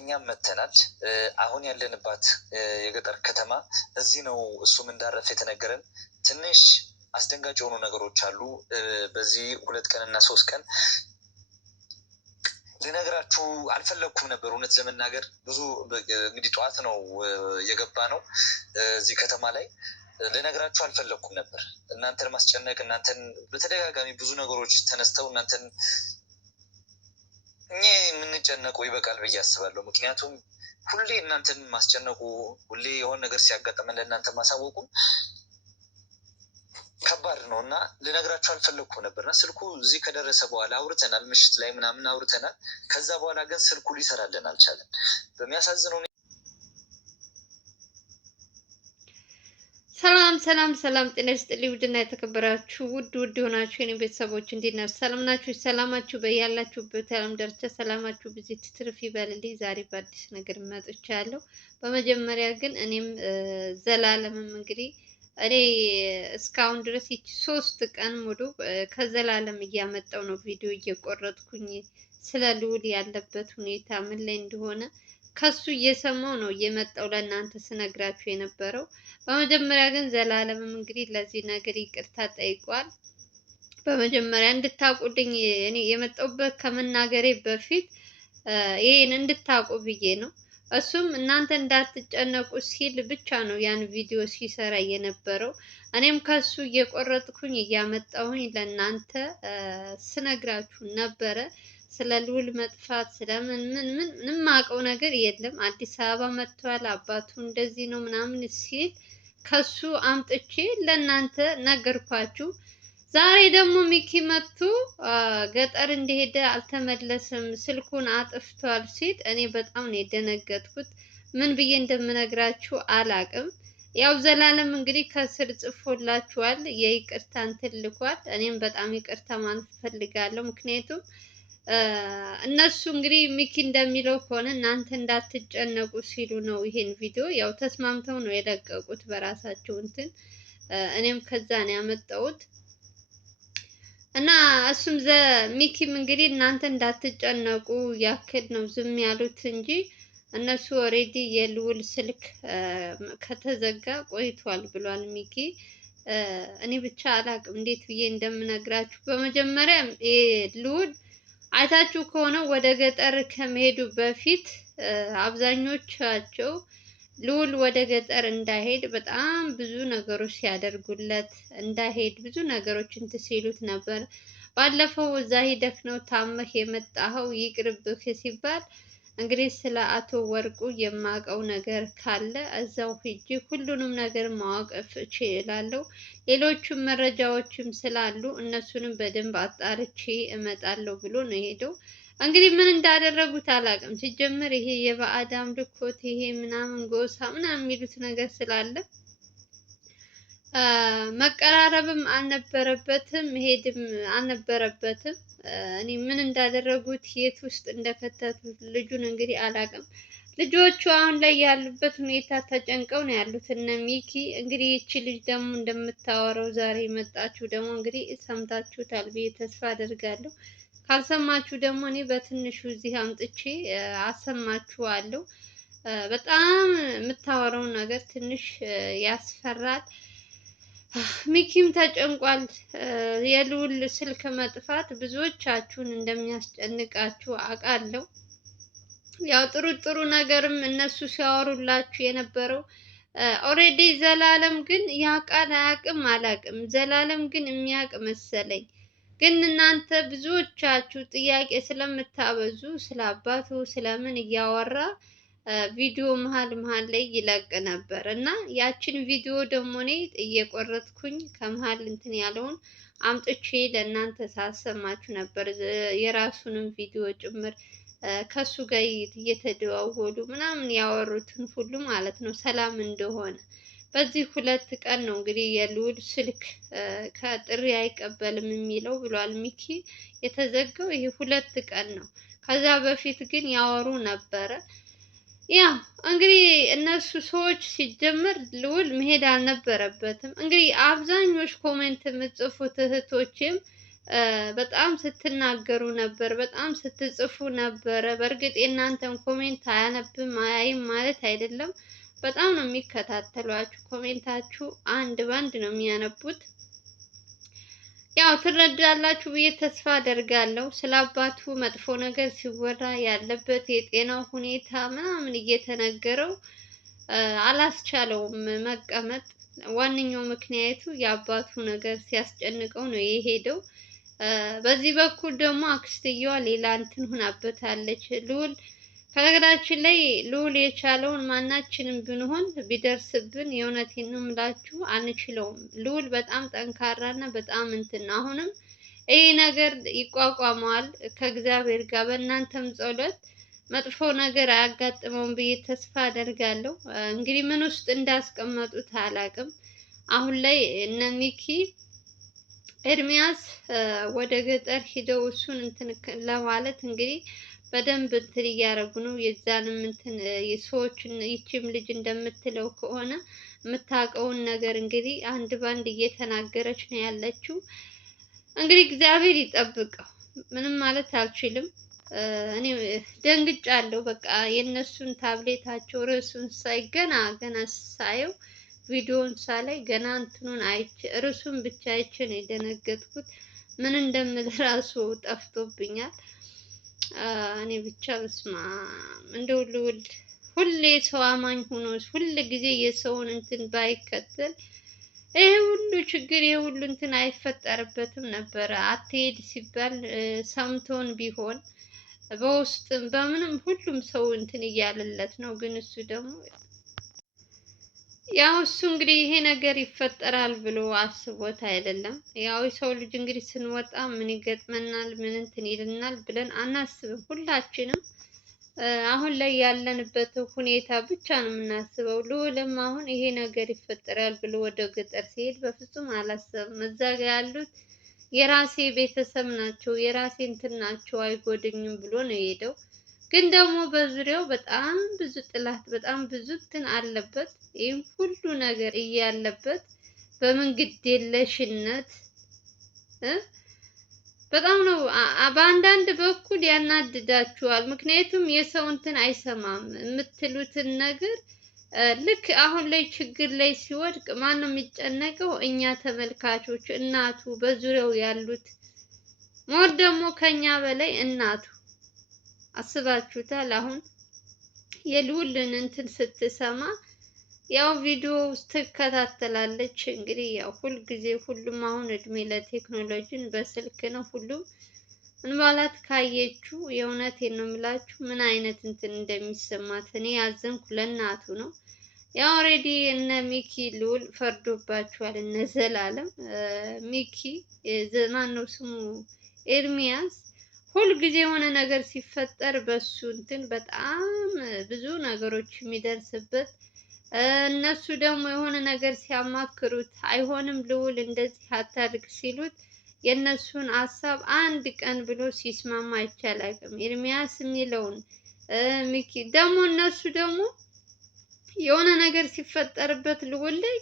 እኛም መተናል። አሁን ያለንባት የገጠር ከተማ እዚህ ነው። እሱም እንዳረፈ የተነገረን ትንሽ አስደንጋጭ የሆኑ ነገሮች አሉ። በዚህ 2 ቀንና 3 ቀን ልነግራችሁ አልፈለግኩም ነበር። እውነት ለመናገር ብዙ እንግዲህ ጠዋት ነው የገባ ነው እዚህ ከተማ ላይ። ልነግራችሁ አልፈለግኩም ነበር እናንተን ማስጨነቅ፣ እናንተን በተደጋጋሚ ብዙ ነገሮች ተነስተው እናንተን እኛ የምንጨነቀው ይበቃል ብዬ አስባለሁ። ምክንያቱም ሁሌ እናንተን ማስጨነቁ፣ ሁሌ የሆነ ነገር ሲያጋጥመን ለእናንተ ማሳወቁ ከባድ ነው እና ልነግራችሁ አልፈለግኩም ነበርና ስልኩ እዚህ ከደረሰ በኋላ አውርተናል፣ ምሽት ላይ ምናምን አውርተናል። ከዛ በኋላ ግን ስልኩ ሊሰራልን አልቻለም። በሚያሳዝነው ሰላም ጤና ይስጥልኝ። ውድና የተከበራችሁ ውድ የሆናችሁ የኔ ቤተሰቦች እንዴት ናችሁ? ሰላም ናችሁ? ሰላማችሁ በያላችሁበት ዓለም ዳርቻ ሰላማችሁ ብዙ ትርፍ ይበልልኝ። ዛሬ በአዲስ ነገር መጥቻለሁ። በመጀመሪያ ግን እኔም ዘላለምም እንግዲህ እኔ እስካሁን ድረስ 3 ቀን ሙሉ ከዘላለም እያመጣው ነው ቪዲዮ እየቆረጥኩኝ ስለ ልዑል ያለበት ሁኔታ ምን ላይ እንደሆነ ከሱ እየሰማው ነው እየመጣው ለእናንተ ስነግራችሁ የነበረው። በመጀመሪያ ግን ዘላለምም እንግዲህ ለዚህ ነገር ይቅርታ ጠይቋል። በመጀመሪያ እንድታውቁልኝ እኔ የመጣውበት ከመናገሬ በፊት ይሄን እንድታውቁ ብዬ ነው። እሱም እናንተ እንዳትጨነቁ ሲል ብቻ ነው ያን ቪዲዮ ሲሰራ የነበረው። እኔም ከሱ እየቆረጥኩኝ እያመጣሁኝ ለእናንተ ስነግራችሁ ነበረ። ስለ ልዑል መጥፋት ስለምን ምንም ማውቀው ነገር የለም። አዲስ አበባ መጥቷል፣ አባቱ እንደዚህ ነው ምናምን ሲል ከሱ አምጥቼ ለእናንተ ነገርኳችሁ። ዛሬ ደግሞ ሚኪ መጥቶ ገጠር እንደሄደ አልተመለሰም፣ ስልኩን አጥፍቷል ሲል እኔ በጣም ነው የደነገጥኩት። ምን ብዬ እንደምነግራችሁ አላቅም። ያው ዘላለም እንግዲህ ከስር ጽፎላችኋል፣ የይቅርታ እንትን ልኳል። እኔም በጣም ይቅርታ ማለት ፈልጋለሁ። ምክንያቱም እነሱ እንግዲህ ሚኪ እንደሚለው ከሆነ እናንተ እንዳትጨነቁ ሲሉ ነው ይሄን ቪዲዮ ያው ተስማምተው ነው የለቀቁት በራሳቸው እንትን። እኔም ከዛ ነው ያመጣሁት እና እሱም ሚኪም እንግዲህ እናንተ እንዳትጨነቁ ያክል ነው ዝም ያሉት እንጂ እነሱ ኦሬዲ የልዑል ስልክ ከተዘጋ ቆይቷል ብሏል ሚኪ። እኔ ብቻ አላቅም እንዴት ብዬ እንደምነግራችሁ። በመጀመሪያ ልዑል አይታችሁ ከሆነ ወደ ገጠር ከመሄዱ በፊት አብዛኞቻቸው ልዑል ወደ ገጠር እንዳይሄድ በጣም ብዙ ነገሮች ሲያደርጉለት እንዳይሄድ ብዙ ነገሮች እንትን ሲሉት ነበር። ባለፈው እዛ ሂደህ ነው ታመህ የመጣኸው ይቅርብህ ሲባል እንግዲህ ስለ አቶ ወርቁ የማውቀው ነገር ካለ እዛው ሂጂ ሁሉንም ነገር ማወቅ እችላለሁ። ሌሎቹም መረጃዎችም ስላሉ እነሱንም በደንብ አጣርቼ እመጣለሁ ብሎ ነው የሄደው። እንግዲህ ምን እንዳደረጉት አላውቅም። ሲጀምር ይሄ የባዕድ አምልኮት ይሄ ምናምን ጎሳ ምናምን የሚሉት ነገር ስላለ መቀራረብም አልነበረበትም፣ መሄድም አልነበረበትም። እኔ ምን እንዳደረጉት የት ውስጥ እንደከተቱት ልጁን እንግዲህ አላውቅም። ልጆቹ አሁን ላይ ያሉበት ሁኔታ ተጨንቀው ነው ያሉት እነ ሚኪ። እንግዲህ ይቺ ልጅ ደግሞ እንደምታወራው ዛሬ መጣችሁ ደግሞ እንግዲህ ሰምታችሁታል ብዬ ተስፋ አደርጋለሁ። ካልሰማችሁ ደግሞ እኔ በትንሹ እዚህ አምጥቼ አሰማችኋለሁ። በጣም የምታወራው ነገር ትንሽ ያስፈራል። ሚኪም ተጨንቋል። የልዑል ስልክ መጥፋት ብዙዎቻችሁን እንደሚያስጨንቃችሁ አውቃለሁ። ያው ጥሩ ነገርም እነሱ ሲያወሩላችሁ የነበረው ኦሬዲ ዘላለም ግን ያውቃል አያውቅም አላውቅም። ዘላለም ግን የሚያውቅ መሰለኝ። ግን እናንተ ብዙዎቻችሁ ጥያቄ ስለምታበዙ ስለ አባቱ ስለምን እያወራ ቪዲዮ መሀል ላይ ይለቅ ነበር እና ያችን ቪዲዮ ደግሞ እኔ እየቆረጥኩኝ ከመሀል እንትን ያለውን አምጥቼ ለእናንተ ሳሰማችሁ ነበር። የራሱንም ቪዲዮ ጭምር ከሱ ጋር እየተደዋወሉ ምናምን ያወሩትን ሁሉ ማለት ነው ሰላም እንደሆነ። በዚህ 2 ቀን ነው እንግዲህ የልዑል ስልክ ከጥሪ አይቀበልም የሚለው ብሏል ሚኪ። የተዘጋው ይሄ 2 ቀን ነው። ከዛ በፊት ግን ያወሩ ነበረ። ያ እንግዲህ እነሱ ሰዎች ሲጀመር ልዑል መሄድ አልነበረበትም። እንግዲህ አብዛኞች ኮሜንት የምጽፉት እህቶችም በጣም ስትናገሩ ነበር፣ በጣም ስትጽፉ ነበረ። በእርግጥ የእናንተን ኮሜንት አያነብም አያይም ማለት አይደለም። በጣም ነው የሚከታተሏችሁ። ኮሜንታችሁ አንድ ባንድ ነው የሚያነቡት። ያው ትረዳላችሁ ብዬ ተስፋ አደርጋለሁ። ስለ አባቱ መጥፎ ነገር ሲወራ ያለበት የጤናው ሁኔታ ምናምን እየተነገረው አላስቻለውም መቀመጥ። ዋነኛው ምክንያቱ የአባቱ ነገር ሲያስጨንቀው ነው የሄደው። በዚህ በኩል ደግሞ አክስትየዋ ሌላ እንትን ሆናበታለች። ልዑል ከነገራችን ላይ ልዑል የቻለውን ማናችንም ብንሆን ቢደርስብን የእውነቴን ነው የምላችሁ አንችለውም። ልዑል በጣም ጠንካራና በጣም እንትን ነው። አሁንም ይሄ ነገር ይቋቋመዋል ከእግዚአብሔር ጋር በእናንተም ጸሎት መጥፎ ነገር አያጋጥመውም ብዬ ተስፋ አደርጋለሁ። እንግዲህ ምን ውስጥ እንዳስቀመጡት አላውቅም። አሁን ላይ እነ ሚኪ ኤርሚያስ ወደ ገጠር ሂደው እሱን እንትን ለማለት እንግዲህ በደንብ እንትን እያደረጉ ነው። የዛንም እንትን የሰዎችን ይቺም ልጅ እንደምትለው ከሆነ የምታውቀውን ነገር እንግዲህ አንድ ባንድ እየተናገረች ነው ያለችው። እንግዲህ እግዚአብሔር ይጠብቀው። ምንም ማለት አልችልም። እኔ ደንግጫለሁ። በቃ የእነሱን ታብሌታቸው ርዕሱን ሳይ ገና ሳየው ቪዲዮውን ሳላይ ገና እንትኑን አይቼ ርዕሱን ብቻ አይቼ ነው የደነገጥኩት። ምን እንደምል ራሱ ጠፍቶብኛል። እኔ ብቻ በስማ እንደው ልዑል ሁሌ ሰው አማኝ ሆኖ ሁል ጊዜ የሰውን እንትን ባይከተል ይሄ ሁሉ ችግር ይሄ ሁሉ እንትን አይፈጠርበትም ነበረ። አትሄድ ሲባል ሰምቶን ቢሆን በውስጥ በምንም ሁሉም ሰው እንትን እያለለት ነው። ግን እሱ ደግሞ ያው እሱ እንግዲህ ይሄ ነገር ይፈጠራል ብሎ አስቦት አይደለም። ያው የሰው ልጅ እንግዲህ ስንወጣ ምን ይገጥመናል ምን እንትን ይልናል ብለን አናስብም። ሁላችንም አሁን ላይ ያለንበት ሁኔታ ብቻ ነው የምናስበው። ልዑልም አሁን ይሄ ነገር ይፈጠራል ብሎ ወደ ገጠር ሲሄድ በፍጹም አላሰብም። እዛ ጋ ያሉት የራሴ ቤተሰብ ናቸው የራሴ እንትን ናቸው አይጎድኝም ብሎ ነው የሄደው። ግን ደግሞ በዙሪያው በጣም ብዙ ጥላት በጣም ብዙ እንትን አለበት። ይህም ሁሉ ነገር እያለበት በምን ግዴለሽነት በጣም ነው በአንዳንድ በኩል ያናድዳችኋል። ምክንያቱም የሰው እንትን አይሰማም የምትሉትን ነገር ልክ አሁን ላይ ችግር ላይ ሲወድቅ ማን ነው የሚጨነቀው? እኛ ተመልካቾች፣ እናቱ፣ በዙሪያው ያሉት ሞር ደግሞ ከኛ በላይ እናቱ። አስባችሁታል? አሁን የልዑልን እንትን ስትሰማ ያው ቪዲዮ ውስጥ ትከታተላለች። እንግዲህ ያው ሁልጊዜ ሁሉም አሁን እድሜ ለቴክኖሎጂን በስልክ ነው ሁሉም ምን ማለት ካየችው የእውነቴን ነው የምላችሁ ምን አይነት እንትን እንደሚሰማት እኔ ያዘንኩ ለእናቱ ነው። ያው ኦልሬዲ እነ ሚኪ ልዑል ፈርዶባቸዋል። እነ ዘላለም ሚኪ ማን ነው ስሙ ኤርሚያስ ሁልጊዜ የሆነ ነገር ሲፈጠር በሱ እንትን በጣም ብዙ ነገሮች የሚደርስበት እነሱ ደግሞ የሆነ ነገር ሲያማክሩት አይሆንም ልዑል እንደዚህ አታድርግ ሲሉት የእነሱን ሀሳብ አንድ ቀን ብሎ ሲስማማ አይቻልም። ኤርሚያስ የሚለውን ሚኪ ደግሞ እነሱ ደግሞ የሆነ ነገር ሲፈጠርበት ልዑል ላይ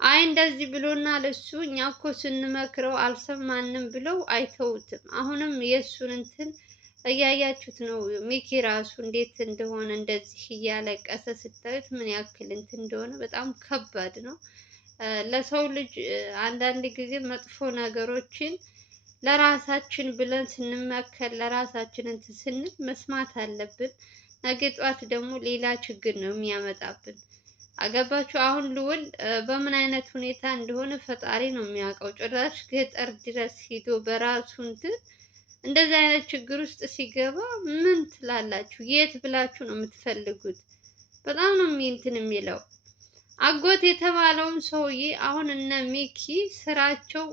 አይ እንደዚህ ብሎናል እሱ እኛ እኮ ስንመክረው አልሰማንም ብለው አይተውትም። አሁንም የእሱን እንትን እያያችሁት ነው። ሚኪ ራሱ እንዴት እንደሆነ እንደዚህ እያለቀሰ ስታዩት ምን ያክል እንትን እንደሆነ በጣም ከባድ ነው። ለሰው ልጅ አንዳንድ ጊዜ መጥፎ ነገሮችን ለራሳችን ብለን ስንመከር ለራሳችን እንትን ስንል መስማት አለብን። ነገ ጧት ደግሞ ሌላ ችግር ነው የሚያመጣብን። አገባችሁ? አሁን ልዑል በምን አይነት ሁኔታ እንደሆነ ፈጣሪ ነው የሚያውቀው። ጭራሽ ገጠር ድረስ ሂዶ በራሱ እንትን እንደዚህ አይነት ችግር ውስጥ ሲገባ ምን ትላላችሁ? የት ብላችሁ ነው የምትፈልጉት? በጣም ነው እንትን የሚለው። አጎት የተባለውም ሰውዬ አሁን እነ ሚኪ ስራቸው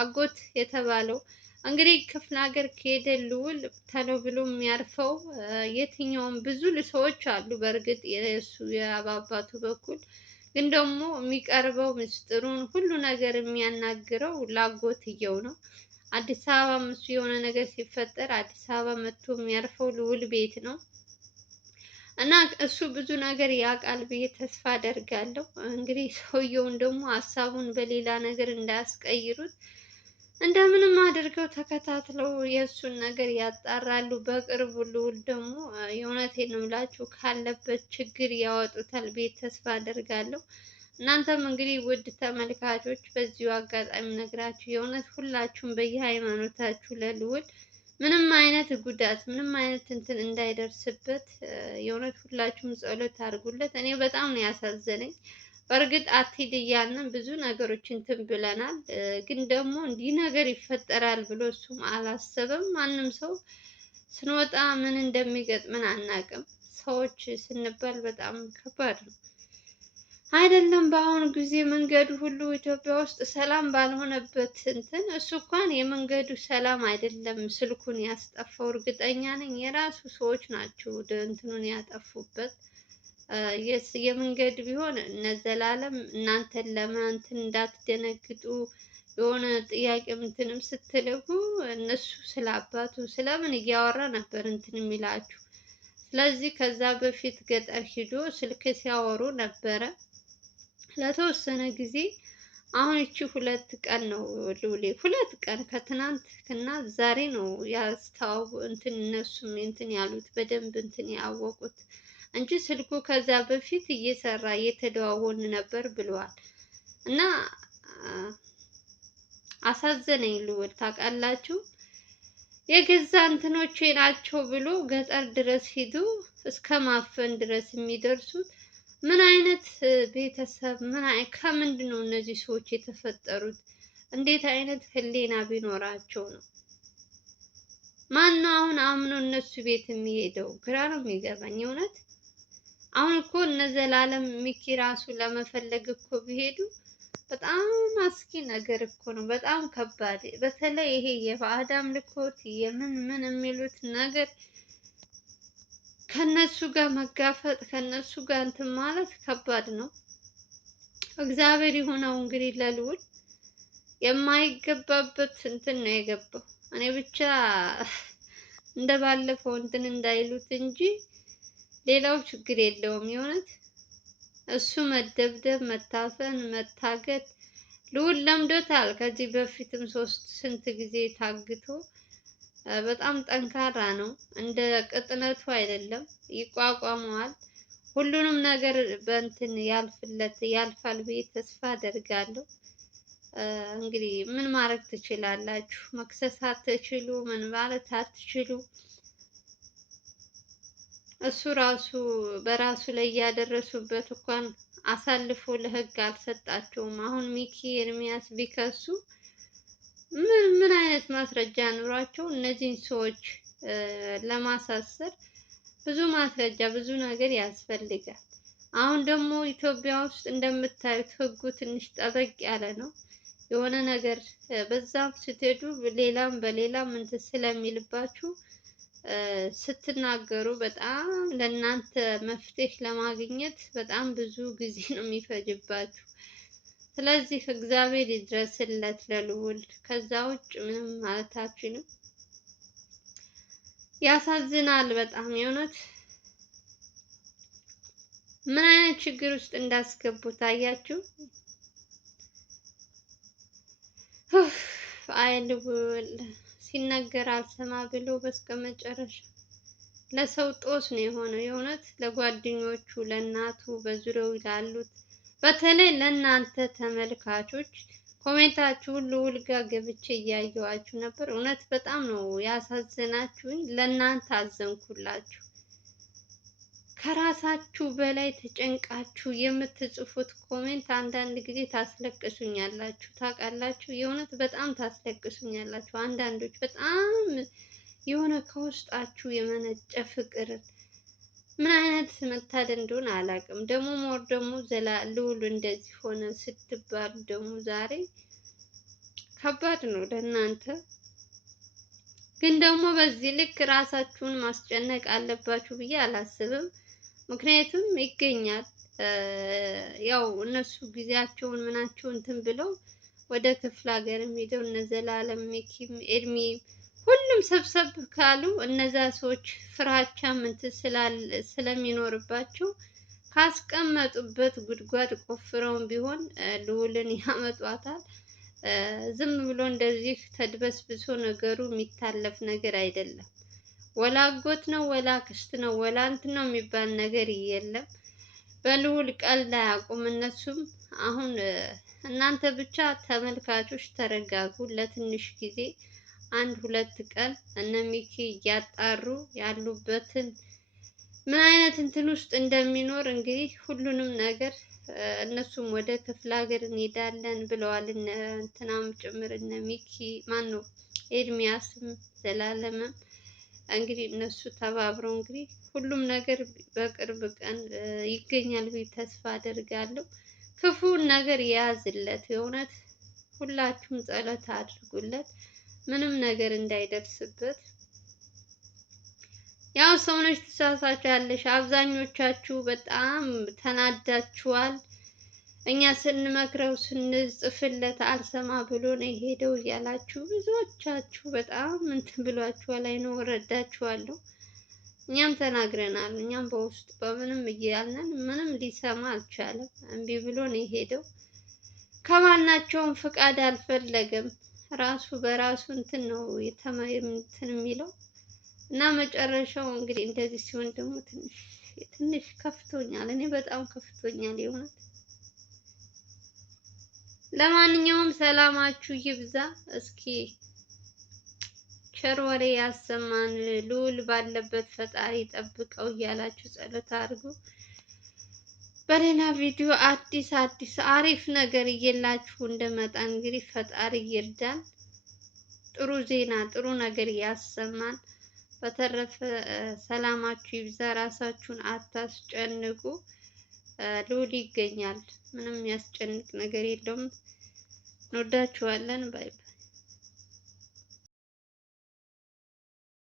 አጎት የተባለው እንግዲህ ክፍለ ሀገር ከሄደ ልዑል ተሎ ብሎ የሚያርፈው የትኛውም ብዙ ሰዎች አሉ። በእርግጥ የእሱ የአባባቱ በኩል ግን ደግሞ የሚቀርበው ምስጢሩን ሁሉ ነገር የሚያናግረው ላጎትየው ነው። አዲስ አበባ እሱ የሆነ ነገር ሲፈጠር አዲስ አበባ መጥቶ የሚያርፈው ልዑል ቤት ነው እና እሱ ብዙ ነገር ያውቃል ብዬ ተስፋ አደርጋለሁ። እንግዲህ ሰውየውን ደግሞ ሀሳቡን በሌላ ነገር እንዳያስቀይሩት እንደምንም አድርገው ተከታትለው የእሱን ነገር ያጣራሉ። በቅርቡ ልዑል ደግሞ የእውነቴን ነው የምላችሁ ካለበት ችግር ያወጡታል ብዬ ተስፋ አደርጋለሁ። እናንተም እንግዲህ ውድ ተመልካቾች በዚሁ አጋጣሚ ነግራችሁ የእውነት ሁላችሁም በየሃይማኖታችሁ ለልዑል ምንም አይነት ጉዳት ምንም አይነት እንትን እንዳይደርስበት የእውነት ሁላችሁም ጸሎት አድርጉለት። እኔ በጣም ነው ያሳዘነኝ። በእርግጥ አትሂድ እያልን ብዙ ነገሮች እንትን ብለናል፣ ግን ደግሞ እንዲህ ነገር ይፈጠራል ብሎ እሱም አላሰበም። ማንም ሰው ስንወጣ ምን እንደሚገጥምን አናቅም። ሰዎች ስንባል በጣም ከባድ ነው አይደለም? በአሁኑ ጊዜ መንገዱ ሁሉ ኢትዮጵያ ውስጥ ሰላም ባልሆነበት እንትን እሱ እንኳን የመንገዱ ሰላም አይደለም ስልኩን ያስጠፋው። እርግጠኛ ነኝ የራሱ ሰዎች ናቸው እንትኑን ያጠፉበት። የመንገድ ቢሆን እነ ዘላለም እናንተን ለማንትን እንዳትደነግጡ የሆነ ጥያቄ እንትንም ስትልኩ እነሱ ስለ አባቱ ስለምን እያወራ ነበር እንትን የሚላችሁ። ስለዚህ ከዛ በፊት ገጠር ሂዶ ስልክ ሲያወሩ ነበረ ለተወሰነ ጊዜ። አሁን እቺ 2 ቀን ነው ልዑሌ፣ 2 ቀን ከትናንት እና ዛሬ ነው ያስተዋው እንትን እነሱም እንትን ያሉት በደንብ እንትን ያወቁት እንጂ ስልኩ ከዛ በፊት እየሰራ እየተደዋወልን ነበር ብለዋል። እና አሳዘነኝ ልዑል ታውቃላችሁ። የገዛ እንትኖቼ ናቸው ብሎ ገጠር ድረስ ሂዶ እስከ ማፈን ድረስ የሚደርሱት ምን አይነት ቤተሰብ ከምንድን ነው እነዚህ ሰዎች የተፈጠሩት? እንዴት አይነት ህሊና ቢኖራቸው ነው? ማን ነው አሁን አምኖ እነሱ ቤት የሚሄደው? ግራ ነው የሚገባኝ እውነት። አሁን እኮ እነ ዘላለም ሚኪ ራሱ ለመፈለግ እኮ ቢሄዱ በጣም አስጊ ነገር እኮ ነው። በጣም ከባድ። በተለይ ይሄ የባዕድ አምልኮት ምን የሚሉት ነገር ከነሱ ጋር መጋፈጥ ከነሱ ጋር እንትን ማለት ከባድ ነው። እግዚአብሔር ይሁነው እንግዲህ ለልዑል የማይገባበት እንትን ነው የገባው። እኔ ብቻ እንደባለፈው እንትን እንዳይሉት እንጂ ሌላው ችግር የለውም። የእውነት እሱ መደብደብ፣ መታፈን፣ መታገት ልዑል ለምዶታል። ከዚህ በፊትም ስንት ጊዜ ታግቶ በጣም ጠንካራ ነው። እንደ ቅጥነቱ አይደለም፣ ይቋቋመዋል። ሁሉንም ነገር በእንትን ያልፋል ብዬ ተስፋ አደርጋለሁ። እንግዲህ ምን ማድረግ ትችላላችሁ? መክሰስ አትችሉ፣ ምን ማለት አትችሉ። እሱ ራሱ በራሱ ላይ ያደረሱበት እንኳን አሳልፎ ለሕግ አልሰጣቸውም። አሁን ሚኪ ኤርሚያስ ቢከሱ ምን አይነት ማስረጃ ኑሯቸው እነዚህን ሰዎች ለማሳሰር ብዙ ማስረጃ ብዙ ነገር ያስፈልጋል። አሁን ደግሞ ኢትዮጵያ ውስጥ እንደምታዩት ሕጉ ትንሽ ጠበቅ ያለ ነው። የሆነ ነገር በዛም ስትሄዱ ሌላም በሌላም እንትን ስለሚልባችሁ ስትናገሩ በጣም ለእናንተ መፍትሄ ለማግኘት በጣም ብዙ ጊዜ ነው የሚፈጅባችሁ። ስለዚህ እግዚአብሔር ይድረስለት ለልዑል። ከዛ ውጭ ምንም ማለት አልችልም። ያሳዝናል በጣም የእውነት ምን አይነት ችግር ውስጥ እንዳስገቡት አያችሁ። አይ ልዑል ሲነገር አልሰማ ብሎ በስተመጨረሻ ለሰው ጦስ ነው የሆነው። የእውነት ለጓደኞቹ፣ ለእናቱ፣ በዙሪያው ላሉት በተለይ ለእናንተ ተመልካቾች ኮሜንታችሁ ልዑል ጋር ገብቼ እያየኋችሁ ነበር። እውነት በጣም ነው ያሳዘናችሁኝ። ለእናንተ አዘንኩላችሁ። ከራሳችሁ በላይ ተጨንቃችሁ የምትጽፉት ኮሜንት አንዳንድ ጊዜ ታስለቅሱኛላችሁ። ታውቃላችሁ፣ የእውነት በጣም ታስለቅሱኛላችሁ። አንዳንዶች በጣም የሆነ ከውስጣችሁ የመነጨ ፍቅር ምን አይነት መታደል እንደሆነ አላውቅም። ደግሞ ሞር ደግሞ ልዑል እንደዚህ ሆነ ስትባሉ ደግሞ ዛሬ ከባድ ነው ለእናንተ። ግን ደግሞ በዚህ ልክ ራሳችሁን ማስጨነቅ አለባችሁ ብዬ አላስብም። ምክንያቱም ይገኛል። ያው እነሱ ጊዜያቸውን ምናቸውን እንትን ብለው ወደ ክፍለ ሀገር ሄደው እነ ዘላለም ሚኪም ኤድሚም ሁሉም ሰብሰብ ካሉ እነዛ ሰዎች ፍራቻ እንትን ስለሚኖርባቸው ካስቀመጡበት ጉድጓድ ቆፍረውን ቢሆን ልዑልን ያመጧታል። ዝም ብሎ እንደዚህ ተድበስብሶ ነገሩ የሚታለፍ ነገር አይደለም። ወላ አጎት ነው ወላ ክስት ነው ወላ እንትን ነው የሚባል ነገር የለም። በልዑል ቀልድ አያውቁም እነሱም። አሁን እናንተ ብቻ ተመልካቾች ተረጋጉ። ለትንሽ ጊዜ 1-2 ቀን እነ ሚኪ እያጣሩ ያሉበትን ምን አይነት እንትን ውስጥ እንደሚኖር እንግዲህ ሁሉንም ነገር እነሱም ወደ ክፍለ ሀገር እንሄዳለን ብለዋል። እንትናም ጭምር እነ ሚኪ ማን ነው ኤርሚያስም ዘላለምም እንግዲህ እነሱ ተባብረው እንግዲህ ሁሉም ነገር በቅርብ ቀን ይገኛል ብዬ ተስፋ አደርጋለሁ። ክፉን ነገር የያዝለት የእውነት ሁላችሁም ጸሎት አድርጉለት፣ ምንም ነገር እንዳይደርስበት። ያው ሰውነች ትሳሳቻለሽ። አብዛኞቻችሁ በጣም ተናዳችኋል። እኛ ስንመክረው ስንጽፍለት አልሰማ ብሎ ነው የሄደው እያላችሁ ብዙዎቻችሁ በጣም እንትን ብሏችኋል። አይ ነው እረዳችኋለሁ። እኛም ተናግረናል። እኛም በውስጥ በምንም እያልን ምንም ሊሰማ አልቻለም። እምቢ ብሎ ነው የሄደው። ከማናቸውም ፍቃድ አልፈለገም። ራሱ በራሱ እንትን ነው እንትን የሚለው እና መጨረሻው እንግዲህ እንደዚህ ሲሆን ደግሞ ትንሽ ከፍቶኛል። እኔ በጣም ከፍቶኛል የእውነት። ለማንኛውም ሰላማችሁ ይብዛ። እስኪ ቸር ወሬ ያሰማን፣ ልዑል ባለበት ፈጣሪ ጠብቀው እያላችሁ ጸሎት አድርጉ። በሌላ ቪዲዮ አዲስ አሪፍ ነገር እየላችሁ እንደመጣ እንግዲህ ፈጣሪ ይርዳን። ጥሩ ዜና ጥሩ ነገር ያሰማን። በተረፈ ሰላማችሁ ይብዛ። ራሳችሁን አታስጨንቁ። ልዑል ይገኛል። ምንም የሚያስጨንቅ ነገር የለውም። እንወዳችኋለን። ባይ ባይ።